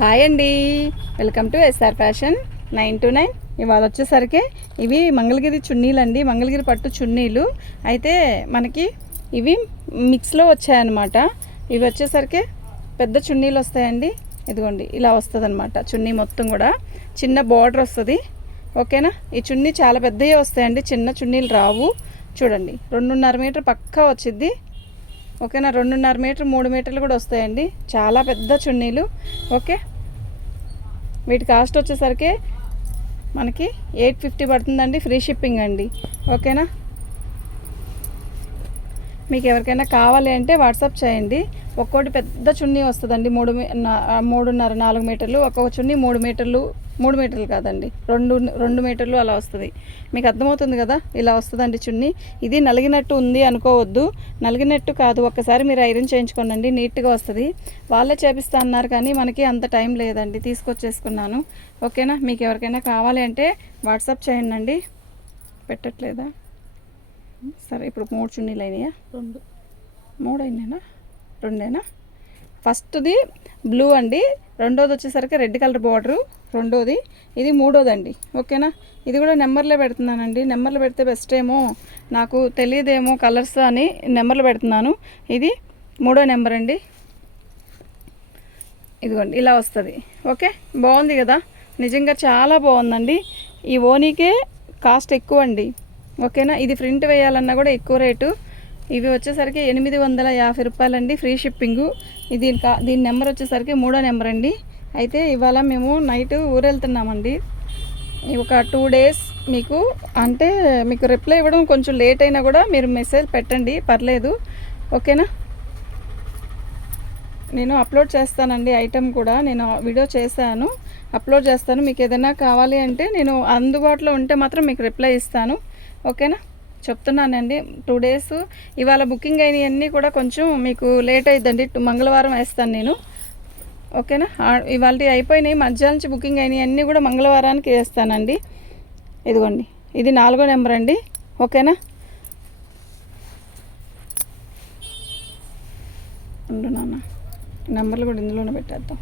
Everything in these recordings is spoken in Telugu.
హాయ్ అండి, వెల్కమ్ టు ఎస్ఆర్ ఫ్యాషన్ 929. ఇవాళ వచ్చేసరికి ఇవి మంగళగిరి చున్నీలు అండి, మంగళగిరి పట్టు చున్నీలు. అయితే మనకి ఇవి మిక్స్లో వచ్చాయన్నమాట. ఇవి వచ్చేసరికి పెద్ద చున్నీలు వస్తాయండి. ఇదిగోండి ఇలా వస్తుంది అనమాట. చున్నీ మొత్తం కూడా చిన్న బార్డర్ వస్తుంది. ఓకేనా, ఈ చున్నీ చాలా పెద్దవి వస్తాయండి, చిన్న చున్నీలు రావు. చూడండి 2.5 మీటర్ పక్కా వచ్చింది. ఓకేనా, 2.5 మీటర్ 3 మీటర్లు కూడా వస్తాయండి, చాలా పెద్ద చున్నీలు. ఓకే, వీటి కాస్ట్ వచ్చేసరికి మనకి 850 పడుతుందండి, ఫ్రీ షిప్పింగ్ అండి. ఓకేనా, మీకు ఎవరికైనా కావాలి అంటే వాట్సాప్ చేయండి. ఒక్కోటి పెద్ద చున్నీ వస్తుందండి, 3.5 4 మీటర్లు. ఒక్కొక్క చున్నీ 3 మీటర్లు, 3 మీటర్లు కాదండి, 2 మీటర్లు అలా వస్తుంది. మీకు అర్థమవుతుంది కదా, ఇలా వస్తుందండి చున్నీ. ఇది నలిగినట్టు ఉంది అనుకోవద్దు, నలిగినట్టు కాదు. ఒక్కసారి మీరు ఐరన్ చేయించుకోండి, నీట్గా వస్తుంది. వాళ్ళే చేపిస్తా అన్నారు కానీ మనకి అంత టైం లేదండి, తీసుకొచ్చేసుకున్నాను. ఓకేనా, మీకు ఎవరికైనా కావాలి అంటే వాట్సాప్ చేయండి. పెట్టట్లేదా? సరే, ఇప్పుడు 3 చున్నీలు అయినాయా? 3 అయినాయినా? 2ఏనా? ఫస్ట్ది బ్లూ అండి, రెండోది వచ్చేసరికి రెడ్ కలర్ బార్డరు, రెండోది. ఇది మూడోది అండి. ఓకేనా, ఇది కూడా నెంబర్లే పెడుతున్నానండి. నెంబర్లు పెడితే బెస్ట్ ఏమో, నాకు తెలియదేమో కలర్స్ అని నెంబర్లు పెడుతున్నాను. ఇది 3వ నెంబర్ అండి. ఇదిగోండి ఇలా వస్తుంది. ఓకే, బాగుంది కదా, నిజంగా చాలా బాగుందండి. ఈ ఓనీకే కాస్ట్ ఎక్కువ అండి. ఓకేనా, ఇది ప్రింట్ వేయాలన్నా కూడా ఎక్కువ రేటు. ఇవి వచ్చేసరికి 850 రూపాయలండి, ఫ్రీ షిప్పింగు. దీని నెంబర్ వచ్చేసరికి 3వ నెంబర్ అండి. అయితే ఇవాళ మేము నైట్ ఊరెళ్తున్నామండి. ఒక 2 డేస్ మీకు అంటే మీకు రిప్లై ఇవ్వడం కొంచెం లేట్ అయినా కూడా మీరు మెసేజ్ పెట్టండి, పర్లేదు. ఓకేనా, నేను అప్లోడ్ చేస్తానండి. ఐటెం కూడా నేను వీడియో చేశాను, అప్లోడ్ చేస్తాను. మీకు ఏదైనా కావాలి అంటే నేను అందుబాటులో ఉంటే మాత్రం మీకు రిప్లై ఇస్తాను. ఓకేనా, చెప్తున్నానండి. 2 డేస్ ఇవాళ బుకింగ్ అయినవన్నీ కూడా కొంచెం మీకు లేట్ అయిద్దండి, మంగళవారం వేస్తాను నేను. ఓకేనా, ఇవాళ అయిపోయినాయి, మధ్యాహ్నం నుంచి బుకింగ్ అయినవన్నీ కూడా మంగళవారానికి వేస్తానండి. ఇదిగోండి, ఇది 4వ నెంబర్ అండి. ఓకేనా, నాన్న నెంబర్లు కూడా ఇందులోనే పెట్టేద్దాం.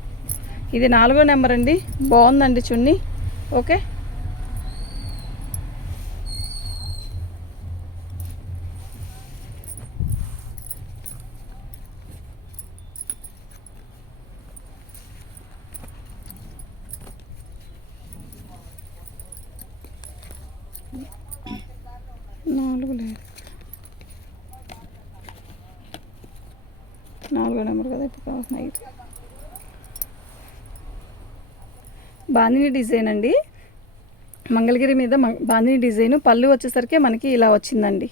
ఇది 4వ నెంబర్ అండి, బాగుందండి చున్నీ. ఓకే, నాలుగో నెంబర్ కదా ఇప్పుడు కావాల్సిన. బాందిని డిజైన్ అండి, మంగళగిరి మీద బాందిని డిజైన్. పళ్ళు వచ్చేసరికి మనకి ఇలా వచ్చిందండి.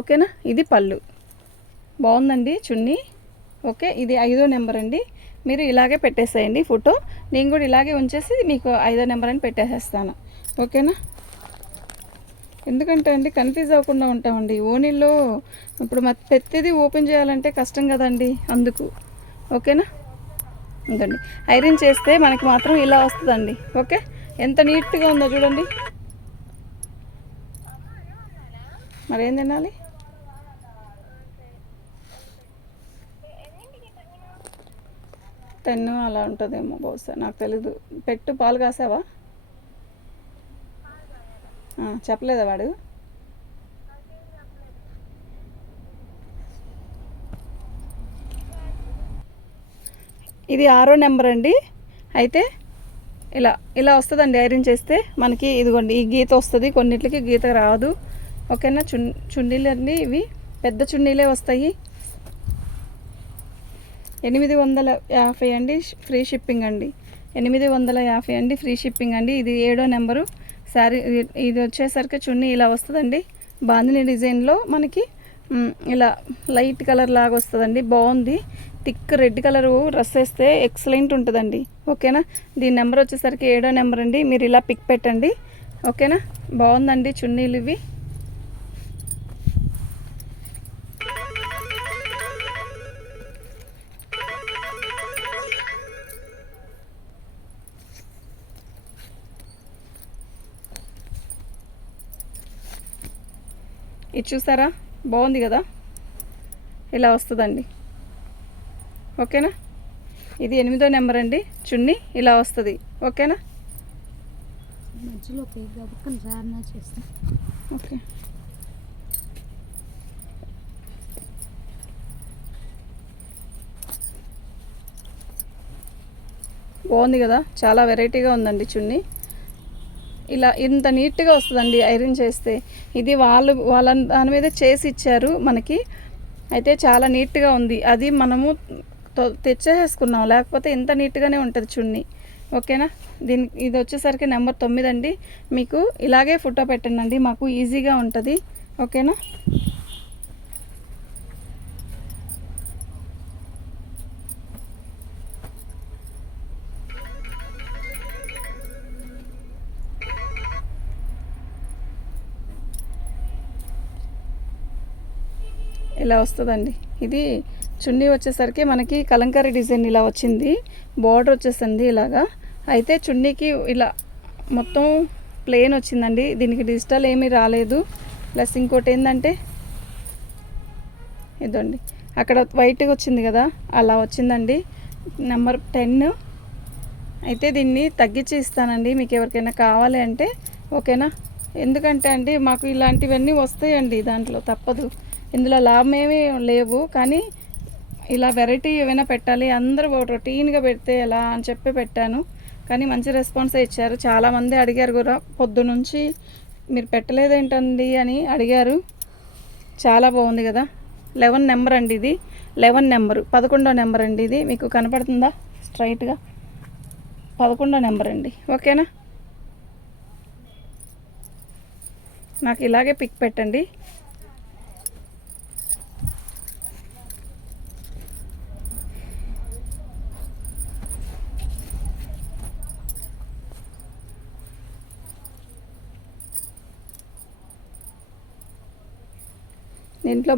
ఓకేనా, ఇది పళ్ళు, బాగుందండి చున్నీ. ఓకే, ఇది 5వ నెంబర్ అండి. మీరు ఇలాగే పెట్టేసేయండి ఫోటో, నేను కూడా ఇలాగే ఉంచేసి మీకు 5వ నెంబర్ అని పెట్టేసేస్తాను. ఓకేనా, ఎందుకంటే అండి కన్ఫ్యూజ్ అవ్వకుండా ఉంటామండి. ఓనీలో ఇప్పుడు ప్రతిదీ ఓపెన్ చేయాలంటే కష్టం కదండి, అందుకు. ఓకేనా, ఉందండి, ఐరన్ చేస్తే మనకి మాత్రం ఇలా వస్తుందండి. ఓకే, ఎంత నీట్గా ఉందో చూడండి. మరేం తినాలి? టెన్ అలా ఉంటుందేమో బహుశా, నాకు తెలీదు. పెట్టు, పాలు కాసావా? చెప్పలేదా వాడు? ఇది 6వ నెంబర్ అండి. అయితే ఇలా ఇలా వస్తుందండి ఐరన్ చేస్తే మనకి. ఇదిగోండి, ఈ గీత వస్తుంది, కొన్నిటికి గీత రాదు. ఓకేనా, చున్నీలు అండి, ఇవి పెద్ద చున్నీలే వస్తాయి. 850 అండి, ఫ్రీ షిప్పింగ్ అండి. 850 అండి, ఫ్రీ షిప్పింగ్ అండి. ఇది 7వ నెంబరు శారీ. ఇది వచ్చేసరికి చున్నీ ఇలా వస్తుందండి, బాందిని డిజైన్లో మనకి ఇలా లైట్ కలర్ లాగా వస్తుందండి, బాగుంది. థిక్ రెడ్ కలరు డ్రెస్ వేస్తే ఎక్సలెంట్ ఉంటుందండి. ఓకేనా, దీని నెంబర్ వచ్చేసరికి 7వ నెంబర్ అండి. మీరు ఇలా పిక్ పెట్టండి. ఓకేనా, బాగుందండి చున్నీలు ఇవి. ఇది చూసారా, బాగుంది కదా, ఇలా వస్తుందండి. ఓకేనా, ఇది 8వ నెంబర్ అండి. చున్నీ ఇలా వస్తుంది. ఓకేనా? మధ్యలో చేస్తాం. ఓకే. బాగుంది కదా, చాలా వెరైటీగా ఉందండి చున్నీ. ఇలా ఇంత నీట్గా వస్తుందండి ఐరన్ చేస్తే. ఇది వాళ్ళ దాని మీద చేసి ఇచ్చారు మనకి. అయితే చాలా నీట్గా ఉంది. అది మనము తెచ్చేసుకున్నాం, లేకపోతే ఇంత నీట్గానే ఉంటుంది చున్నీ. ఓకేనా? ఇది వచ్చేసరికి నెంబర్ 9 అండి. మీకు ఇలాగే ఫోటో పెట్టండి, మాకు ఈజీగా ఉంటుంది. ఓకేనా? ఇలా వస్తుందండి. ఇది చున్నీ వచ్చేసరికి మనకి కలంకారీ డిజైన్ ఇలా వచ్చింది. బార్డర్ వచ్చేసింది ఇలాగా. అయితే చున్నీకి ఇలా మొత్తం ప్లెయిన్ వచ్చిందండి. దీనికి డిజిటల్ ఏమీ రాలేదు. ప్లస్ ఇంకోటి ఏంటంటే ఇదండి, అక్కడ వైట్గా వచ్చింది కదా, అలా వచ్చిందండి. నెంబర్ 10. అయితే దీన్ని తగ్గించి ఇస్తానండి మీకు ఎవరికైనా కావాలి అంటే. ఓకేనా? ఎందుకంటే అండి మాకు ఇలాంటివన్నీ వస్తాయండి, దాంట్లో తప్పదు. ఇందులో లాభం ఏమీ లేవు, కానీ ఇలా వెరైటీ ఏమైనా పెట్టాలి, అందరూ రొటీన్గా పెడితే ఎలా అని చెప్పి పెట్టాను. కానీ మంచి రెస్పాన్సే ఇచ్చారు. చాలామంది అడిగారు కూడా పొద్దునుంచి, మీరు పెట్టలేదేంటండి అని అడిగారు. చాలా బాగుంది కదా. 11 నెంబర్ అండి ఇది. 11 నెంబరు, 11వ నెంబర్ అండి ఇది. మీకు కనపడుతుందా స్ట్రైట్గా? 11వ నెంబర్ అండి. ఓకేనా? నాకు ఇలాగే పిక్ పెట్టండి. దీంట్లో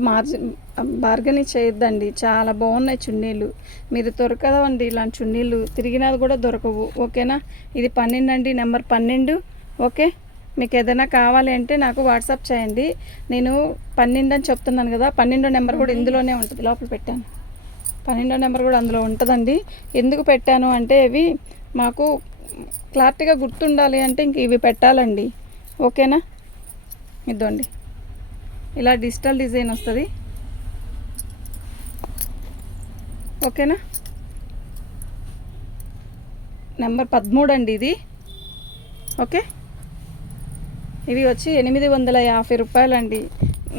బార్గెనింగ్ చేయొద్దండి. చాలా బాగున్నాయి చున్నీలు. మీరు దొరకదండి ఇలాంటి చున్నీలు, తిరిగినది కూడా దొరకవు. ఓకేనా? ఇది 12 అండి, నెంబర్ 12. ఓకే. మీకు ఏదైనా కావాలి అంటే నాకు వాట్సాప్ చేయండి. నేను 12 అని చెప్తున్నాను కదా, 12వ నెంబర్ కూడా ఇందులోనే ఉంటుంది. లోపల పెట్టాను. 12వ నెంబర్ కూడా అందులో ఉంటుందండి. ఎందుకు పెట్టాను అంటే ఇవి మాకు క్లారిటీగా గుర్తుండాలి అంటే ఇంక ఇవి పెట్టాలండి. ఓకేనా? ఇదండి, ఇలా డిజిటల్ డిజైన్ వస్తుంది. ఓకేనా? నెంబర్ 13 అండి ఇది. ఓకే. ఇవి వచ్చి 850 రూపాయలండి.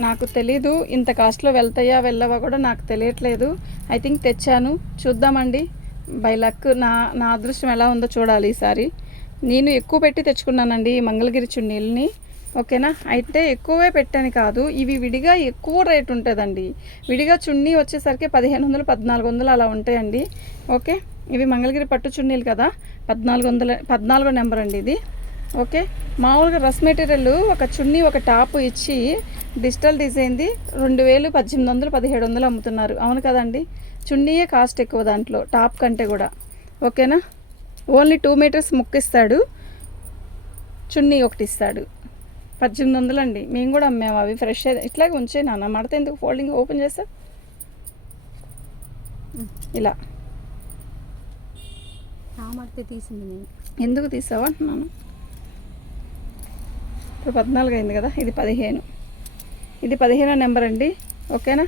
నాకు తెలీదు ఇంత కాస్ట్లో వెళ్తాయా వెళ్ళవా కూడా నాకు తెలియట్లేదు. ఐ థింక్ తెచ్చాను, చూద్దామండి. బై లక్ నా అదృష్టం ఎలా ఉందో చూడాలి ఈసారి. నేను ఎక్కువ పెట్టి తెచ్చుకున్నానండి ఈ మంగళగిరి చున్నీలని. ఓకేనా? అయితే ఎక్కువే పెట్టాను కాదు, ఇవి విడిగా ఎక్కువ రేట్ ఉంటుందండి. విడిగా చున్నీ వచ్చేసరికి 1500, 1400 అలా ఉంటాయండి. ఓకే. ఇవి మంగళగిరి పట్టు చున్నీలు కదా, 1400 నెంబర్ అండి ఇది. ఓకే. మామూలుగా డ్రెస్ మెటీరియల్ ఒక చున్నీ ఒక టాప్ ఇచ్చి డిజిటల్ డిజైన్ది 2000, 1800, 1700 అమ్ముతున్నారు. అవును కదండి? చున్నీయే కాస్ట్ ఎక్కువ దాంట్లో, టాప్ కంటే కూడా. ఓకేనా? ఓన్లీ 2 మీటర్స్ ముక్కిస్తాడు, చున్నీ ఒకటి ఇస్తాడు. 1800 అండి. మేము కూడా అమ్మాము అవి ఫ్రెష్. ఇట్లాగే ఉంచే నాన్న, మడత ఎందుకు, ఫోల్డింగ్ ఓపెన్ చేస్తా ఇలా. తీసింది నేను. ఎందుకు తీసావా అంటున్నాను. ఇప్పుడు 14 అయింది కదా, ఇది 15. ఇది 15వ నెంబర్ అండి. ఓకేనా?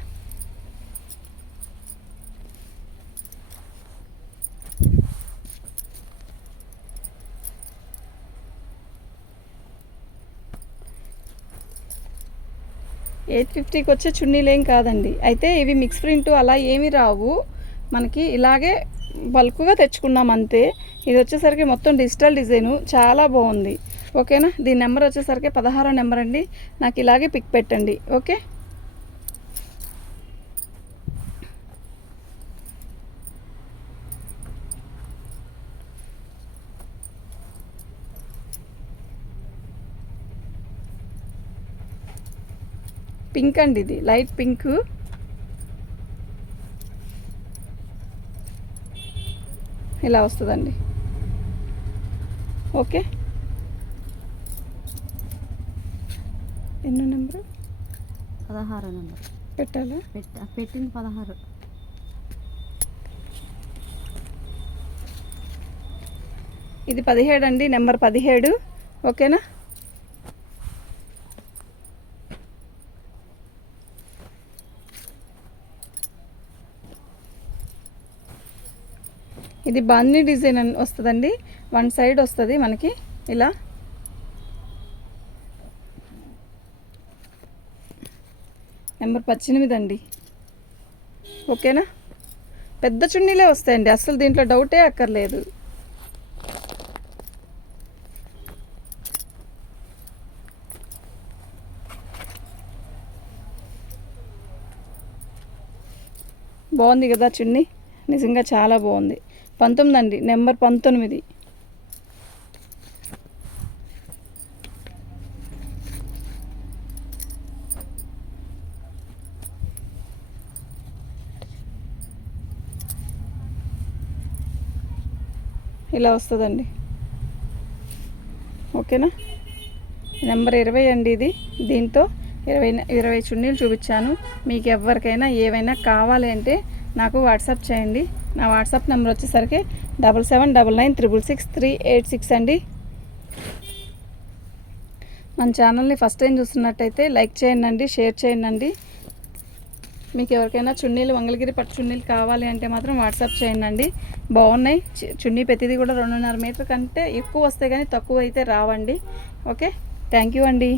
$850కి వచ్చే చున్నీలు ఏం కాదండి. అయితే ఇవి మిక్స్ ప్రింట్ అలా ఏమీ రావు మనకి, ఇలాగే బల్క్గా తెచ్చుకున్నాం అంతే. ఇది వచ్చేసరికి మొత్తం డిజిటల్ డిజైను, చాలా బాగుంది. ఓకేనా? దీని నెంబర్ వచ్చేసరికి 16వ నెంబర్ అండి. నాకు ఇలాగే పిక్ పెట్టండి. ఓకే. పింక్ అండి, ఇది లైట్ పింక్. ఇలా వస్తుందండి. ఓకే. ఎన్నో నెంబరు? 16వ నెంబర్ పెట్టాలా? పెట్టింది 16. ఇది 17 అండి, నెంబర్ 17. ఓకేనా? ఇది బాందీ డిజైన్ అని వస్తుందండి. 1 సైడ్ వస్తుంది మనకి ఇలా. నెంబర్ 18 అండి. ఓకేనా? పెద్ద చున్నీలే వస్తాయండి, అసలు దీంట్లో డౌటే అక్కర్లేదు. బాగుంది కదా చున్నీ, నిజంగా చాలా బాగుంది. 19 అండి, నెంబర్ 19. ఇలా వస్తుందండి. ఓకేనా? నెంబర్ 20 అండి ఇది. దీంతో 20 చున్నీలు చూపించాను. మీకు ఎవరికైనా ఏవైనా కావాలి అంటే నాకు వాట్సాప్ చేయండి. నా వాట్సాప్ నెంబర్ వచ్చేసరికి 7799666386 అండి. మన ఛానల్ని ఫస్ట్ టైం చూస్తున్నట్టయితే లైక్ చేయండి, షేర్ చేయండి. మీకు ఎవరికైనా చున్నీలు, మంగళగిరి పట్టు చున్నీలు కావాలి అంటే మాత్రం వాట్సాప్ చేయండి. బాగున్నాయి. చున్నీ ప్రతిదీ కూడా 2.5 మీటర్ కంటే ఎక్కువ వస్తాయి, కానీ తక్కువ అయితే రావండి. ఓకే, థ్యాంక్ యూ అండి.